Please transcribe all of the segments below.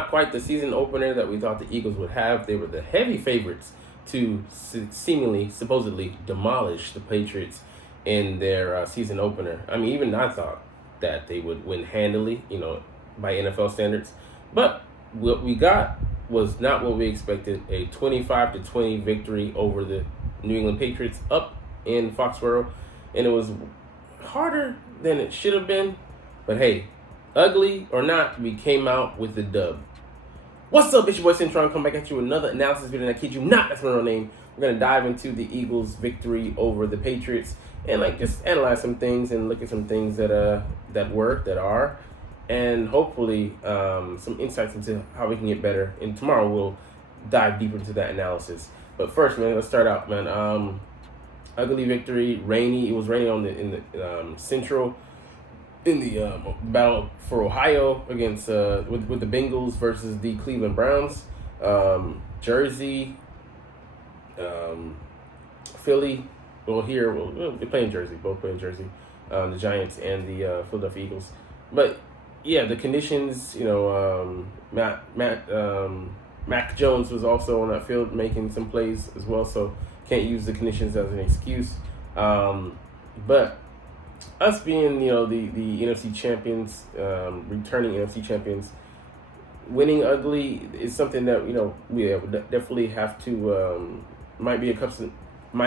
not quite the season opener that we thought the Eagles would have. They were the heavy favorites to supposedly demolish the Patriots in their season opener. I mean, even I thought that they would win handily, by NFL standards. But what we got was not what we expected. A 25-20 victory over the New England Patriots up in Foxborough. And it was harder than it should have been. But hey, ugly or not, we came out with the dub. What's up, it's your boy Centron. Come back at you with another analysis video, and I kid you not, that's my real name. We're going to dive into the Eagles' victory over the Patriots and just analyze some things and look at some things that are, and hopefully some insights into how we can get better. And tomorrow we'll dive deeper into that analysis. But first, man, let's start out, man. Ugly victory, rainy. It was raining in the Central. In the battle for Ohio against with the Bengals versus the Cleveland Browns, Jersey, Philly. They're playing Jersey. Both playing Jersey. The Giants and the Philadelphia Eagles. But yeah, the conditions. Mac Jones was also on that field making some plays as well. So can't use the conditions as an excuse. But us being, the NFC champions, returning NFC champions, winning ugly is something that, we would definitely have to, might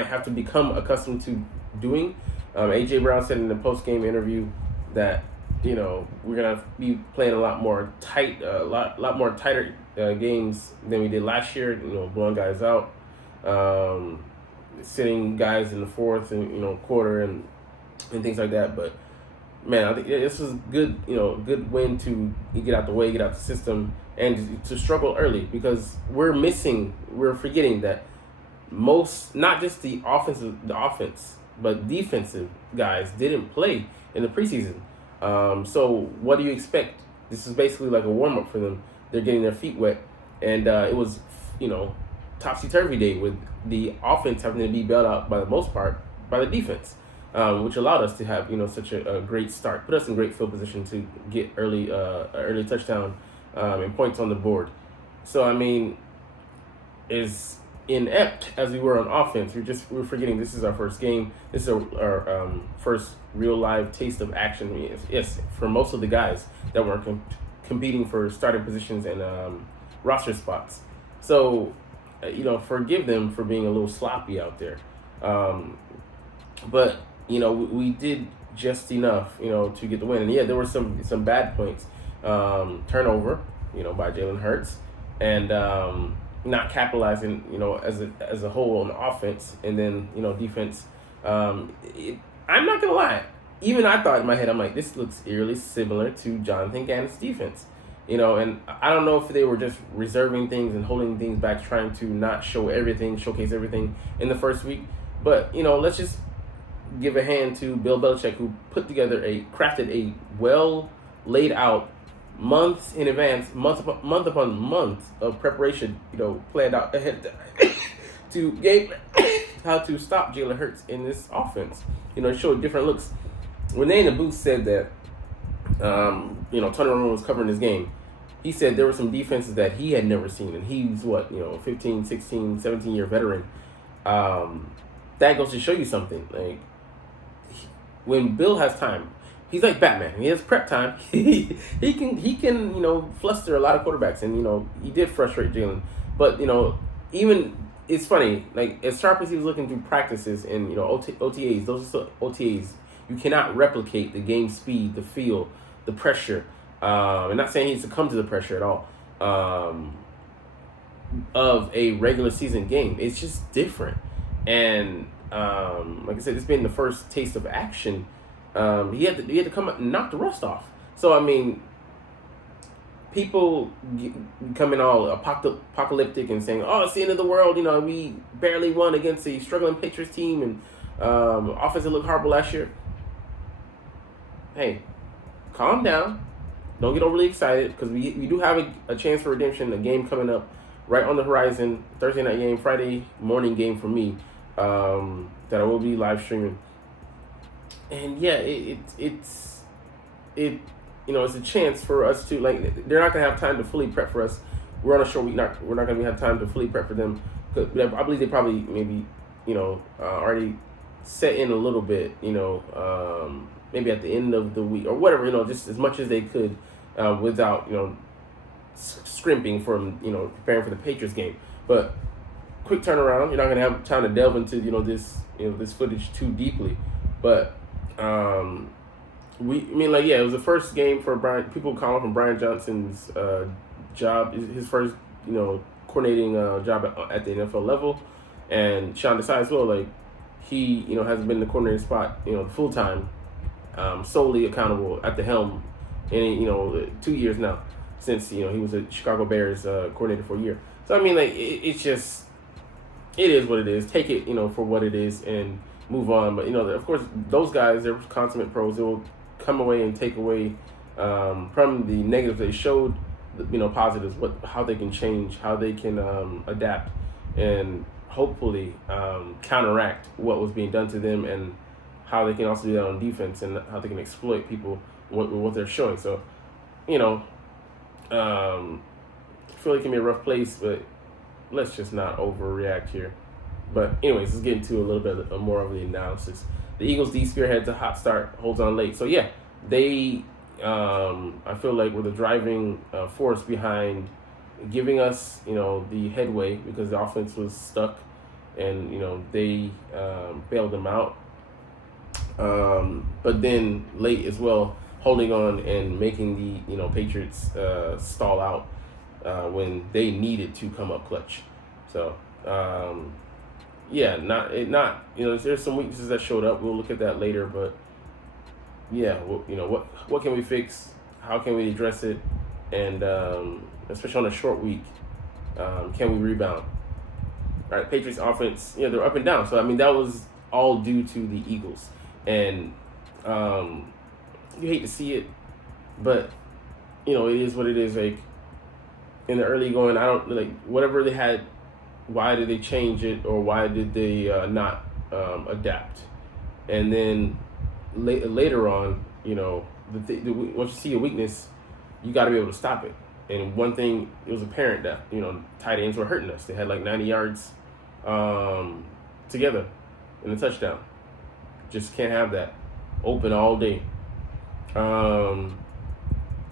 have to become accustomed to doing. A.J. Brown said in the post-game interview that, we're going to be playing a lot more tighter games than we did last year, blowing guys out, sitting guys in the fourth and, quarter and things like that. But man, I think this was good, good win to get out the way, get out the system, and to struggle early, because we're forgetting that most, not just the offense, but defensive guys didn't play in the preseason. So what do you expect? This is basically like a warm-up for them. They're getting their feet wet, and it was, topsy-turvy day with the offense having to be bailed out by the most part by the defense. Which allowed us to have, such a great start, put us in great field position to get early touchdown and points on the board. So, I mean, as inept as we were on offense, we're forgetting this is our first game. This is our first real live taste of action. Yes, for most of the guys that were competing for starting positions and roster spots. So, forgive them for being a little sloppy out there. But we did just enough, to get the win. And yeah, there were some bad points. Turnover, by Jalen Hurts, and not capitalizing, as a whole on the offense, and then defense. I'm not gonna lie. Even I thought in my head, I'm like, this looks eerily similar to Jonathan Gannon's defense. And I don't know if they were just reserving things and holding things back, trying to not showcase everything in the first week. But let's just give a hand to Bill Belichick, who crafted a well laid out, months in advance, month upon month of preparation, planned out ahead to game how to stop Jalen Hurts in this offense. It showed different looks. When they in the booth said that, Tony Romo was covering his game, he said there were some defenses that he had never seen, and he's 15, 16, 17-year veteran. That goes to show you something. Like, when Bill has time, he's like Batman. He has prep time. he can fluster a lot of quarterbacks, and he did frustrate Jalen. But even it's funny. Like, as sharp as he was looking through practices and OTAs, those are still OTAs. You cannot replicate the game speed, the feel, the pressure. I'm not saying he succumbed to the pressure at all of a regular season game. It's just different. And like I said, it's been the first taste of action. He had to come out and knock the rust off. So, I mean, people becoming all apocalyptic and saying, "Oh, it's the end of the world." We barely won against a struggling Patriots team, and offense that looked horrible last year. Hey, calm down. Don't get overly excited, because we do have a chance for redemption. A game coming up right on the horizon. Thursday night game, Friday morning game for me. That I will be live streaming. And yeah, it's a chance for us to, like, they're not gonna have time to fully prep for us. We're on a short week. We're not gonna have time to fully prep for them. I believe they probably maybe already set in a little bit. Maybe at the end of the week or whatever. Just as much as they could without scrimping from preparing for the Patriots game. But quick turnaround. You're not gonna have time to delve into this footage too deeply. But it was the first game for Brian. People calling from Brian Johnson's job, his first coordinating job at the NFL level, and Sean Desai as well. Like, he hasn't been in the coordinating spot full time, solely accountable at the helm in 2 years now since he was a Chicago Bears coordinator for a year. So it's just, it is what it is. Take it for what it is and move on. But of course, those guys, they're consummate pros. They will come away and take away from the negatives they showed, positives, how they can change, how they can adapt, and hopefully counteract what was being done to them, and how they can also do that on defense, and how they can exploit people what they're showing. So, I feel like it can be a rough place, but let's just not overreact here. But anyways, let's get into a little bit more of the analysis. The Eagles D spearheads a hot start, holds on late. So yeah, they I feel like were the driving force behind giving us the headway, because the offense was stuck, and they bailed them out. But then late as well, holding on and making the Patriots stall out when they needed to come up clutch. So there's some weaknesses that showed up. We'll look at that later, but yeah, what can we fix? How can we address it? And especially on a short week, can we rebound? All right, Patriots offense, they're up and down. So that was all due to the Eagles, and you hate to see it, but it is what it is. Like, in the early going, I don't like whatever they had. Why did they change it, or why did they not adapt? And then later on, once you see a weakness, you got to be able to stop it. And one thing, it was apparent that tight ends were hurting us. They had like 90 yards together in a touchdown. Just can't have that open all day. The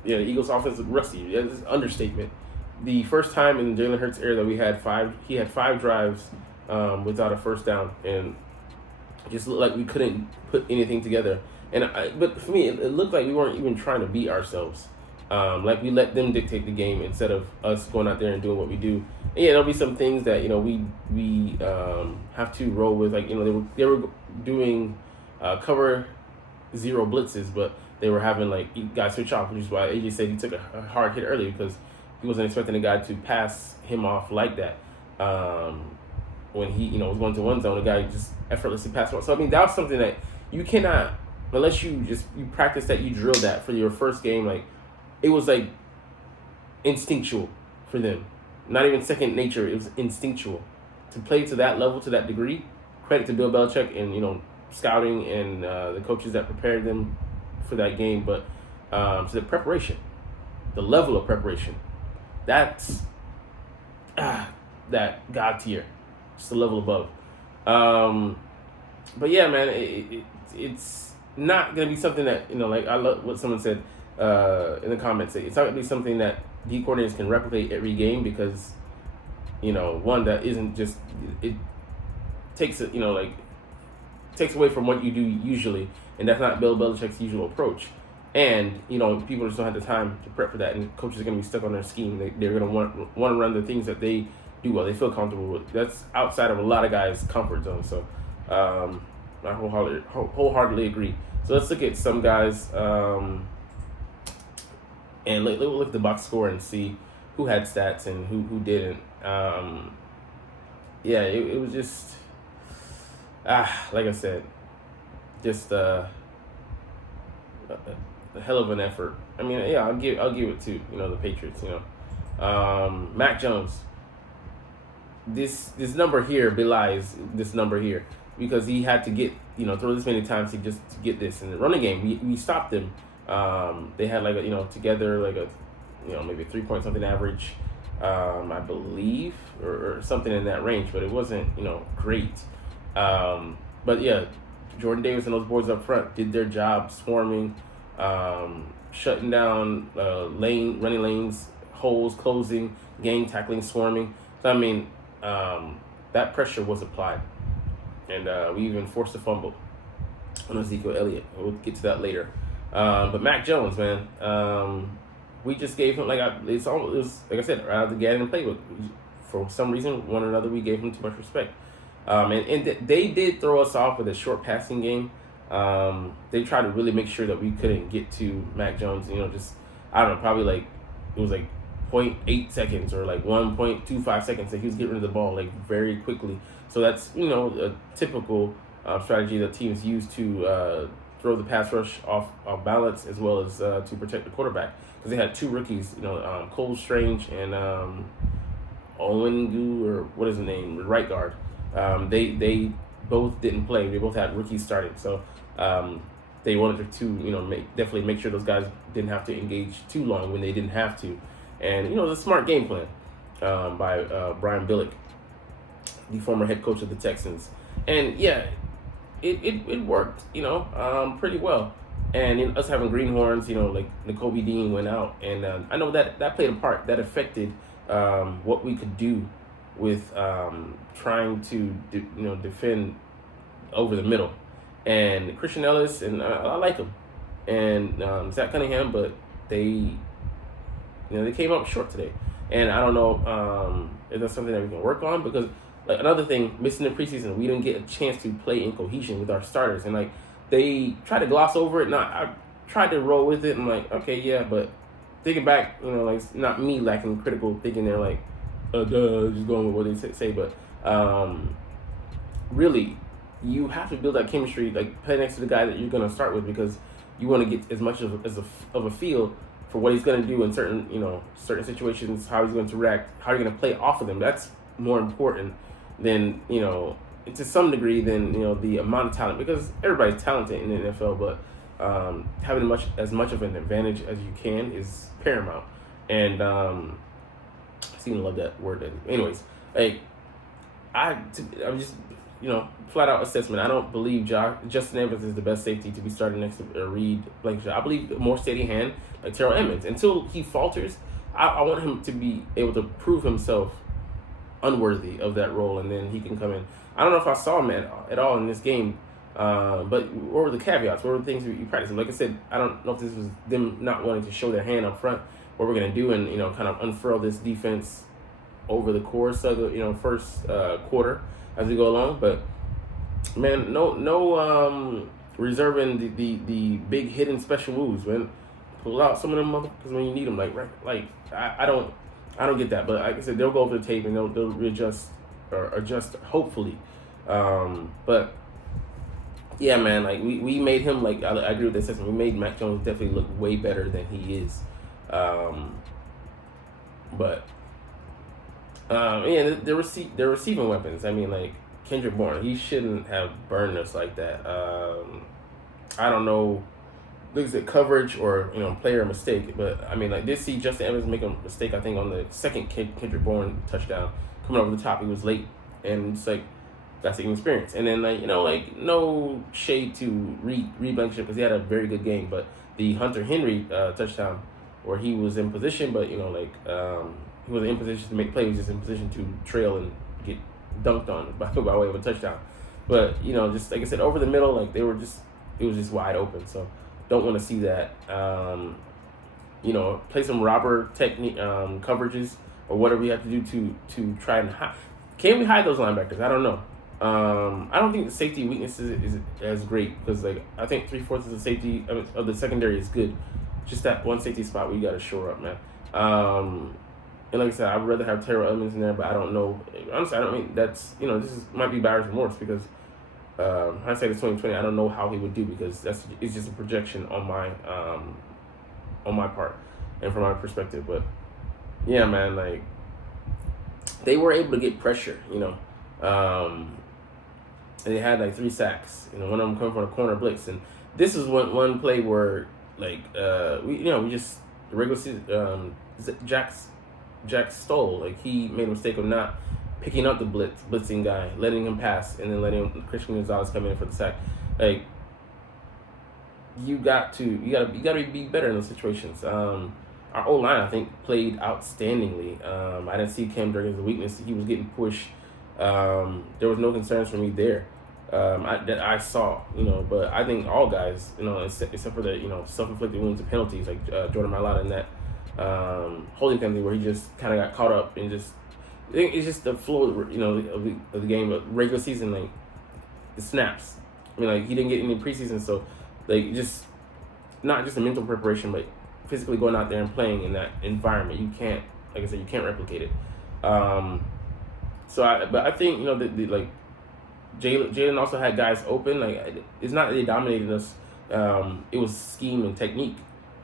Eagles' offense is rusty. That's an understatement. The first time in Jalen Hurts' era that he had five drives without a first down, and it just looked like we couldn't put anything together. But for me, it looked like we weren't even trying to beat ourselves. Like, we let them dictate the game instead of us going out there and doing what we do. And there'll be some things that we have to roll with. Like, they were doing cover zero blitzes, but they were having like guys switch off, which is why AJ said he took a hard hit early, because he wasn't expecting a guy to pass him off like that. When he was going to one zone, the guy just effortlessly passed him off. So that was something that you cannot, unless you practice that, you drill that for your first game. Like, it was like instinctual for them, not even second nature. It was instinctual to play to that level, to that degree. Credit to Bill Belichick and scouting and the coaches that prepared them for that game. But to the preparation, the level of preparation, that's that God tier, just a level above. But yeah, man, it's not gonna be something that like, I love what someone said in the comments. It's not gonna be something that D coordinators can replicate every game, because one, that isn't just, it takes it takes away from what you do usually, and that's not Bill Belichick's usual approach. And people just don't have the time to prep for that, and coaches are going to be stuck on their scheme. They're going to want to run the things that they do well, they feel comfortable with. That's outside of a lot of guys' comfort zone. So I wholeheartedly agree. So let's look at some guys, and let's look at the box score and see who had stats and who didn't. It was just like I said, just a hell of an effort. I'll give it to the Patriots. Mac Jones. This number here belies this number here, because he had to get throw this many times to get this. In the running game, we stopped him They had like together like a maybe 3 point something average, I believe, or something in that range, but it wasn't great. But yeah, Jordan Davis and those boys up front did their job, swarming, shutting down running lanes, holes, closing, gang tackling, swarming. So I mean, that pressure was applied, and we even forced a fumble on Ezekiel Elliott. We'll get to that later. But Mac Jones, man, we just gave him it was like I said, right out of the gate in the playbook. For some reason, one or another, we gave him too much respect. They did throw us off with a short passing game. They tried to really make sure that we couldn't get to Mac Jones. Just I don't know, probably like it was like 0.8 seconds or like 1.25 seconds that he was getting rid of the ball like very quickly. So that's a typical strategy that teams use to throw the pass rush off balance, as well as to protect the quarterback, because they had two rookies, Cole Strange and Owengu, or what is the name, the right guard. They both didn't play. They both had rookies starting, so they wanted to definitely make sure those guys didn't have to engage too long when they didn't have to, and it was a smart game plan by Brian Billick, the former head coach of the Texans, and yeah. It worked, pretty well. And us having greenhorns, like N'Kobe Dean went out, and I know that played a part. That affected what we could do with trying to defend over the middle. And Christian Ellis, and I like him, and Zach Cunningham, but they came up short today. And I don't know if that's something that we can work on, because. Like another thing, missing the preseason, we didn't get a chance to play in cohesion with our starters, and like they tried to gloss over it. I tried to roll with it. I'm like, okay, yeah, but thinking back, like it's not me lacking critical thinking. They're like, just going with what they say. But really, you have to build that chemistry, like play next to the guy that you're gonna start with, because you want to get as much of a feel for what he's gonna do in certain situations, how he's going to react, how you're gonna play off of them. That's more important than to some degree than the amount of talent, because everybody's talented in the NFL, but having as much of an advantage as you can is paramount. And I seem to love that word. Anyways, I'm just flat out assessment. I don't believe Justin Evans is the best safety to be starting next to Reed Blankenship. I believe more steady hand like Terrell Emmons. Until he falters, I want him to be able to prove himself unworthy of that role, and then he can come in. I don't know if I saw him at all in this game, but what were the caveats? What were the things you practiced? Like I said, I don't know if this was them not wanting to show their hand up front, what we're going to do, and kind of unfurl this defense over the course of the first quarter as we go along. But man, no reserving the big hidden special moves, man. Pull out some of them motherfuckers when you need them. I don't get that, but like I said, they'll go over the tape and they'll readjust or adjust, hopefully. But yeah, man, like we made him, like I agree with this assessment. We made Mac Jones definitely look way better than he is. But they're receiving weapons. I mean, like Kendrick Bourne, he shouldn't have burned us like that. I don't know. Looks at coverage or player mistake, but I mean, like, did see Justin Evans make a mistake, I think, on the second Kendrick Bourne touchdown coming over the top. He was late, and it's like that's the experience. And then no shade to Reed Blankenship, because he had a very good game, but the Hunter Henry touchdown where he was in position, but he wasn't in position to make a play. He was just in position to trail and get dunked on by way of a touchdown. But just like I said, over the middle, like it was just wide open. So. Don't want to see that. Play some robber technique coverages or whatever we have to do to try and hide. Can we hide those linebackers? I don't know. I don't think the safety weakness is as great, because I think 3/4 of the safety of the secondary is good. Just that one safety spot where you got to shore up, man. And like I said, I'd rather have Terrell Emmons in there, but I don't know. Honestly, I don't mean that's might be buyer's remorse, because. Hindsight is 2020. I don't know how he would do, because it's just a projection on my part and from my perspective. But yeah, man, like they were able to get pressure. They had 3 sacks. One of them coming from a corner blitz, and this is one play where we just the regular season. Jack stole. Like, he made a mistake of not picking up the blitzing guy, letting him pass, and then letting Christian Gonzalez come in for the sack. Like, you got to be better in those situations. Our O-line, I think, played outstandingly. I didn't see Cam Jurgens as a weakness. He was getting pushed. There was no concerns for me there that I saw, but I think all guys, except for the, self-inflicted wounds and penalties, like Jordan Mailata in that holding penalty where he just kind of got caught up and just, I think it's just the flow, of the game. But regular season, like, the snaps. I mean, like, he didn't get any preseason, so, like, just not just a mental preparation, but physically going out there and playing in that environment. You can't, like I said, you can't replicate it. But I think, like, Jalen also had guys open. Like, it's not that they dominated us. It was scheme and technique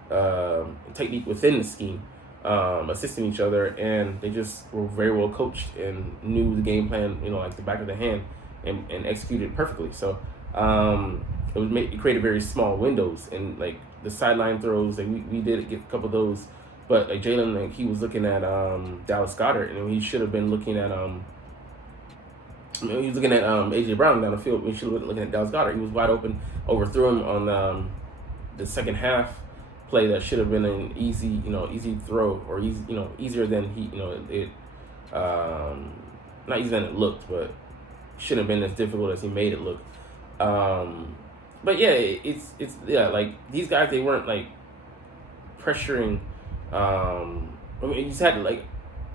within the scheme, assisting each other, and they just were very well coached and knew the game plan, like the back of the hand, and executed perfectly. So it created very small windows, and like the sideline throws, like we did get a couple of those, but like Jalen, like, he was looking at Dallas Goedert, and he should have been looking at he was looking at AJ Brown down the field. We should have been looking at Dallas Goedert. He was wide open, overthrew him on the second half play that should have been an easy throw, or easier than not easier than it looked, but shouldn't have been as difficult as he made it look. But yeah, it's like, these guys, they weren't like pressuring. You just had to, like,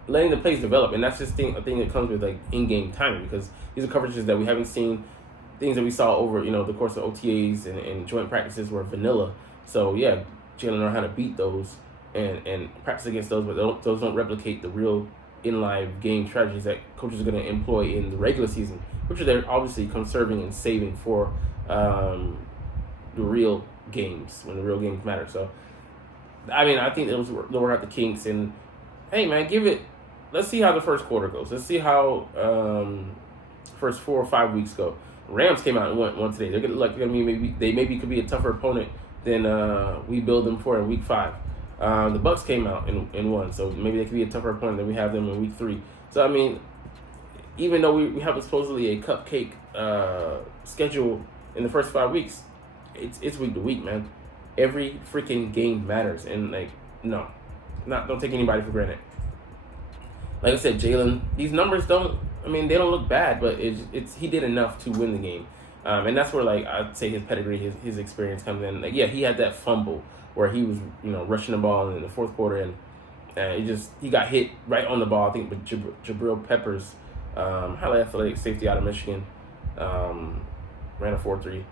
letting the plays develop, and that's just a thing that comes with, like, in-game timing, because these are coverages that we haven't seen, things that we saw over the course of OTAs and joint practices were vanilla. So yeah, Jalen learned how to beat those and practice against those, but those don't replicate the real in-live game strategies that coaches are going to employ in the regular season, which are they're obviously conserving and saving for the real games, when the real games matter. So, I mean, I think they'll work out the kinks, and hey, man, let's see how the first quarter goes. Let's see how first 4 or 5 weeks go. Rams came out and won today. They maybe could be a tougher opponent than we build them for in week 5. The Bucks came out and won, so maybe they could be a tougher opponent than we have them in week 3. So, I mean, even though we have supposedly a cupcake schedule in the first 5 weeks, it's week to week, man. Every freaking game matters, and like, don't take anybody for granted. Like I said, Jalen, these numbers they don't look bad, but he did enough to win the game. And that's where, like, I'd say his pedigree, his experience comes in. Like, yeah, he had that fumble where he was, rushing the ball in the fourth quarter, and he got hit right on the ball, I think, with Jabril Peppers, highly athletic safety out of Michigan, ran a 4.3,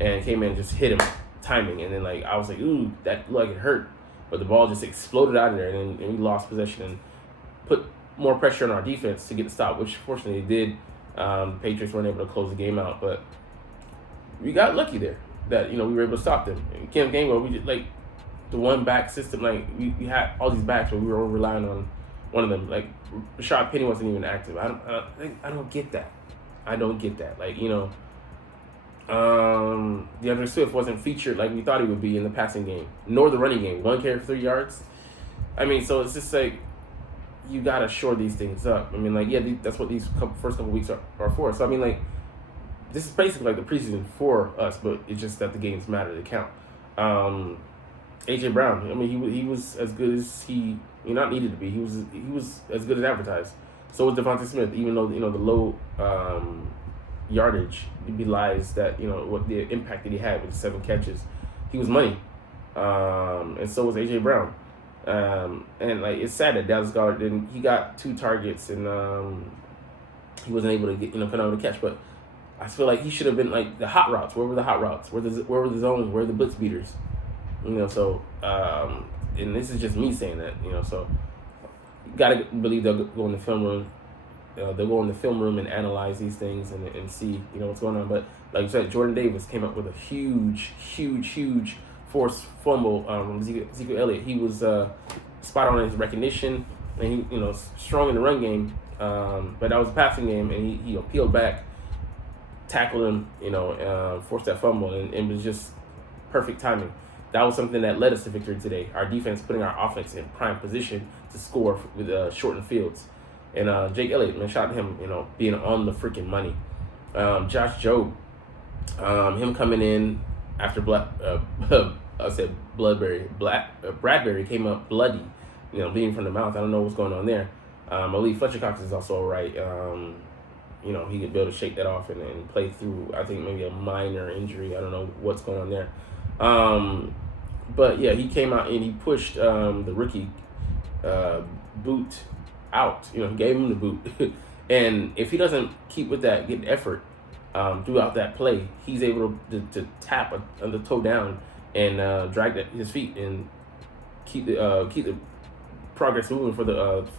and came in and just hit him, timing, and then, like, I was like, ooh, that looked like it hurt, but the ball just exploded out of there, and we lost possession and put more pressure on our defense to get the stop, which fortunately they did. The Patriots weren't able to close the game out, but we got lucky there that we were able to stop them. And Kim Gainwell, we just, like, the one back system, like, we had all these backs, but we were relying on one of them. Like, Rashad Penny wasn't even active. I don't get that. Like, DeAndre Swift wasn't featured like we thought he would be in the passing game, nor the running game. 1 carry for 3 yards. I mean, so it's just like, you gotta shore these things up. I mean, like, yeah, that's what these first couple weeks are for. So I mean, like, this is basically like the preseason for us, but it's just that the games matter, they count. AJ Brown, I mean, he was as good as he not needed to be. He was as good as advertised. So was Devontae Smith, even though the low yardage belies that what the impact that he had with 7 catches. He was money, and so was AJ Brown. And like, it's sad that Dallas Goedert didn't. He got 2 targets and he wasn't able to get put on the catch. But I feel like he should have been, like, the hot routes. Where were the hot routes? Where were the zones? Where were the blitz beaters? So and this is just me saying that. So you gotta believe they'll go in the film room. They'll go in the film room and analyze these things and see what's going on. But like you said, Jordan Davis came up with a huge forced fumble from Ezekiel Elliott. He was spot on in his recognition, and he strong in the run game. But that was a passing game, and he peeled back, tackled him, forced that fumble, and it was just perfect timing. that was something that led us to victory today. Our defense putting our offense in prime position to score with shortened fields. And Jake Elliott, man, shout out to him, being on the freaking money. Josh Jobe, him coming in after Bradbury came up bloody, bleeding from the mouth. I don't know what's going on there. I believe Fletcher Cox is also all right. He could be able to shake that off and play through, I think, maybe a minor injury. I don't know what's going on there. But yeah, he came out and he pushed the rookie boot out. He gave him the boot. And if he doesn't keep with that, get effort throughout that play, he's able to tap the toe down and drag his feet and keep the progress moving for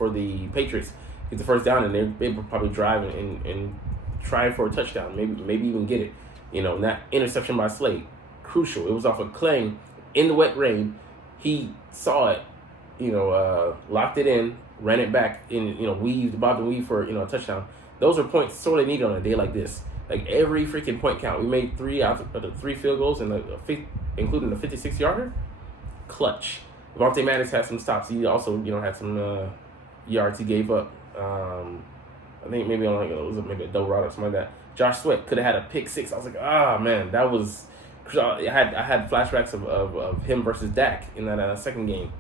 the Patriots. Get the first down, and they would probably drive and try for a touchdown, maybe even get it. And that interception by Slade, crucial. It was off of Klang in the wet rain. He saw it, locked it in, ran it back, and bobbed and weaved for a touchdown. Those are points sorely needed on a day like this. Like every freaking point count. We made 3 out of the 3 field goals and including the 56-yarder. Clutch. Devontae Maddox had some stops. He also had some yards he gave up. I think maybe on maybe a double route or something like that. Josh Sweat could have had a pick 6. I was like, man, that was. I had flashbacks of him versus Dak in that second game.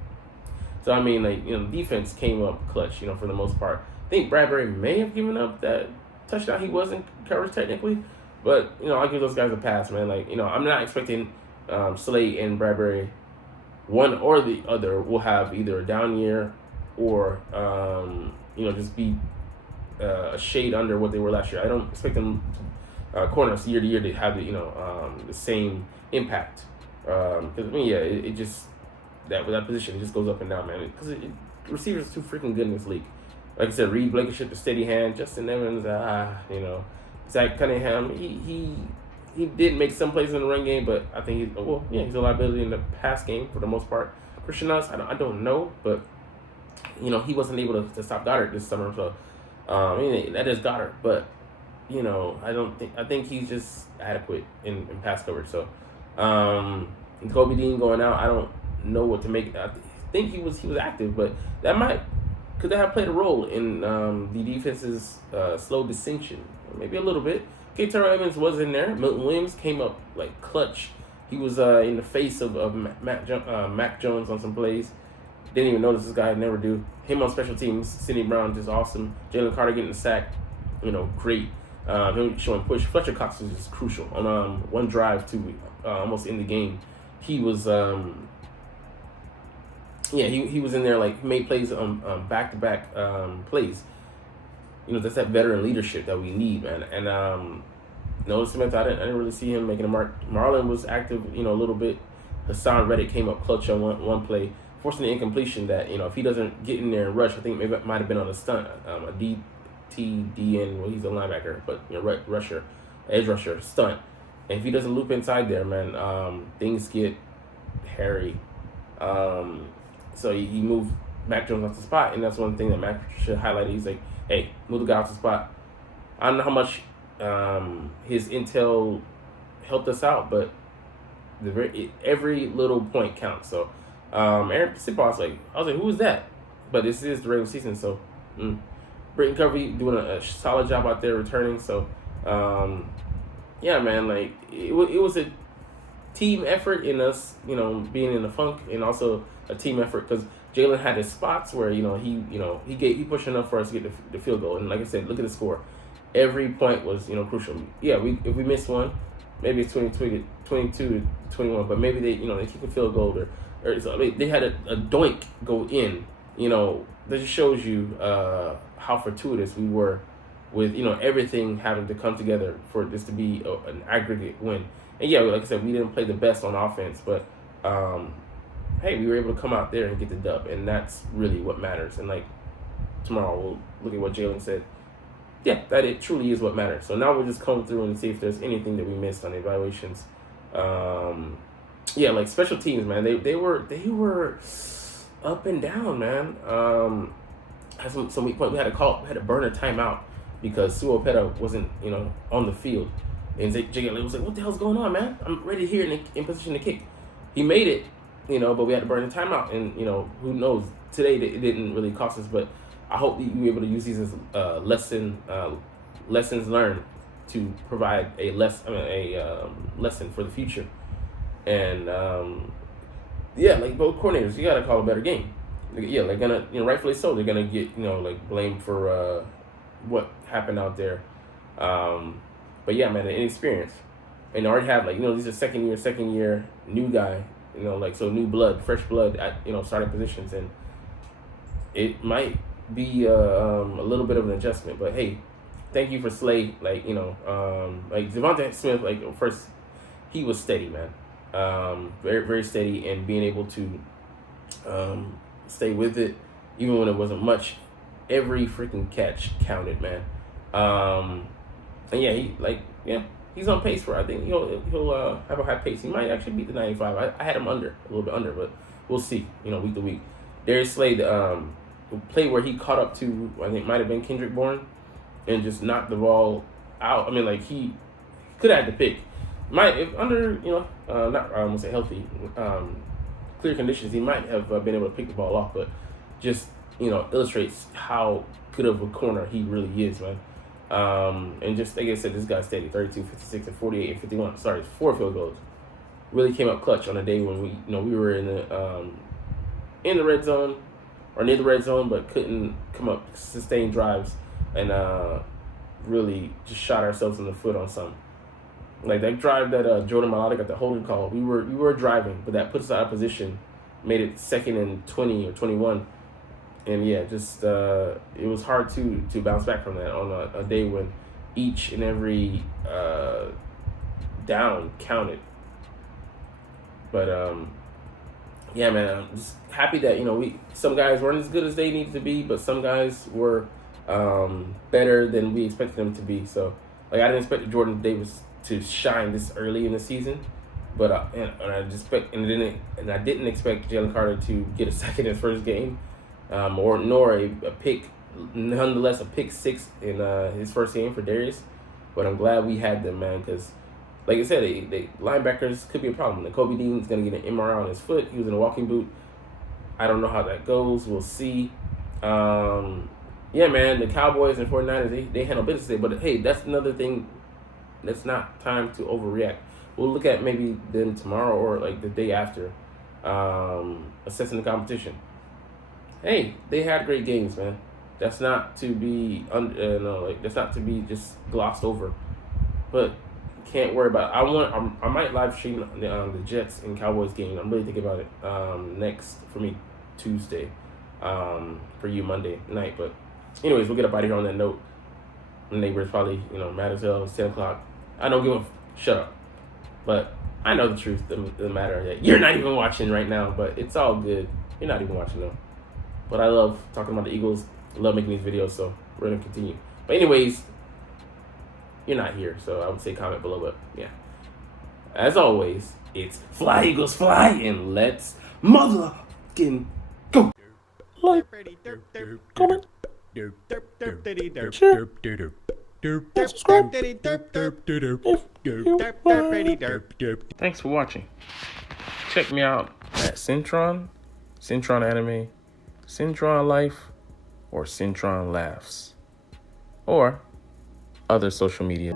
So I mean, defense came up clutch, for the most part. I think Bradbury may have given up that touchdown. He wasn't coverage technically, but I'll give those guys a pass, man. I'm not expecting Slade and Bradbury, one or the other, will have either a down year or just be a shade under what they were last year. I don't expect them corners year to year to have the same impact. Because it just that position just goes up and down, man. Because receivers are too freaking good in this league. Like I said, Reed Blankenship, a steady hand. Justin Evans, Zach Cunningham. He did make some plays in the run game, but I think he's a liability in the pass game for the most part. Christian Nuss, I don't know, but he wasn't able to stop Goddard this summer, so that is Goddard, but I think he's just adequate in pass coverage. So Kobe Dean going out, I don't know what to make. I think he was active, but could that have played a role in the defense's slow dissension? Maybe a little bit. Okay, Terrell Evans was in there. Milton Williams came up like clutch. He was in the face of Mac Jones on some plays. Didn't even notice this guy. Never do. Him on special teams. Sidney Brown just awesome. Jalen Carter getting the sack. Great. Him showing push. Fletcher Cox was just crucial on one drive to almost in the game. He was he was in there, like, made plays on back-to-back plays. That's that veteran leadership that we need, man. And Noah Smith, I didn't really see him making a mark. Marlon was active, a little bit. Hassan Reddick came up clutch on one play, forcing the incompletion that, if he doesn't get in there and rush, I think maybe it might have been on a stunt, a DN, well, he's a linebacker, but edge rusher, stunt. And if he doesn't loop inside there, man, things get hairy. So he moved Mac Jones off the spot, and that's one thing that Mac should highlight. He's like, hey, move the guy off the spot. I don't know how much his intel helped us out, but every little point counts. So Aaron Sipos, I was like, who is that? But this is the regular season, so Britton Covey doing a solid job out there returning. So yeah, man, it was a team effort in us, being in the funk, and also a team effort because Jalen had his spots where he pushed enough for us to get the field goal. And like I said, look at the score. Every point was crucial. Yeah, if we missed one, maybe it's 22 to 21, but maybe they kick a field goal or they had a doink go in. That just shows you how fortuitous we were with everything having to come together for this to be an aggregate win. And yeah, like I said, we didn't play the best on offense, but hey, we were able to come out there and get the dub, and that's really what matters. And tomorrow we'll look at what Jalen said. Yeah, that it truly is what matters. So now we'll just comb through and see if there's anything that we missed on the evaluations. Yeah, special teams, man. They were up and down, man. At some weak point we had to burn a timeout because Suopeta wasn't on the field, and Jake was like, "What the hell's going on, man? I'm ready here in position to kick." he made it, but we had to burn the timeout, and who knows? Today it didn't really cost us, but I hope that you're able to use these as lessons learned to provide a lesson for the future. And like both coordinators, you gotta call a better game. Yeah, they're gonna, rightfully so, they're gonna get blamed for what happened out there. But yeah, man, the inexperience, and already have these are second year new guy, so new blood, fresh blood at starting positions, and it might be a little bit of an adjustment. But hey, thank you for Slay. Like Devontae Smith, first he was steady, man. Very, very steady, and being able to stay with it even when it wasn't much. Every freaking catch counted, man. And yeah, he's on pace for, I think he'll have a high pace. He might actually beat the 95. I had him a little bit under, but we'll see. Week to week. Darius Slade play where he caught up to, I think might have been Kendrick Bourne, and just knocked the ball out. I mean, he could have had the pick. If under not I won't say healthy, clear conditions, he might have been able to pick the ball off, but just illustrates how good of a corner he really is, man. And just like I said, this guy's steady, 32, 56, and 48, and 51. Sorry, 4 field goals. Really came up clutch on a day when we were in the red zone or near the red zone, but couldn't come up, sustain drives, and really just shot ourselves in the foot on something. Like that drive that Jordan Mailata got the holding call. We were driving, but that put us out of position, made it 2nd and 20 or 21. And yeah, just it was hard to bounce back from that on a day when each and every down counted. But yeah, man, I'm just happy that some guys weren't as good as they needed to be, but some guys were better than we expected them to be. So I didn't expect Jordan Davis to shine this early in the season, but I didn't expect Jalen Carter to get a sack in his first game, nor a pick, nonetheless a pick 6 in his first game for Darius. But I'm glad we had them, man, because like I said, the linebackers could be a problem. The Kobe Dean's gonna get an MRI on his foot. He was in a walking boot. I don't know how that goes. We'll see. Yeah, man, the Cowboys and 49ers, they handle business today. But hey, that's another thing. That's not time to overreact. We'll look at maybe then tomorrow or the day after, assessing the competition. Hey, they had great games, man. That's not to be that's not to be just glossed over. But can't worry about it. I might live stream the Jets and Cowboys game. I'm really thinking about it next for me Tuesday, for you Monday night. But anyways, we'll get up out of here on that note. The neighbors probably mad as hell. It's 10 o'clock. I don't give a shut up. But I know the truth. The matter that you're not even watching right now, but it's all good. You're not even watching though. But I love talking about the Eagles. I love making these videos, so we're gonna continue. But anyways, you're not here, so I would say comment below. But yeah, as always, it's fly Eagles fly, and let's motherfucking go. Like, comment, share, and subscribe. Thanks for watching. Check me out at Centron Anime, Centron Life, or Centron Laughs, or other social media.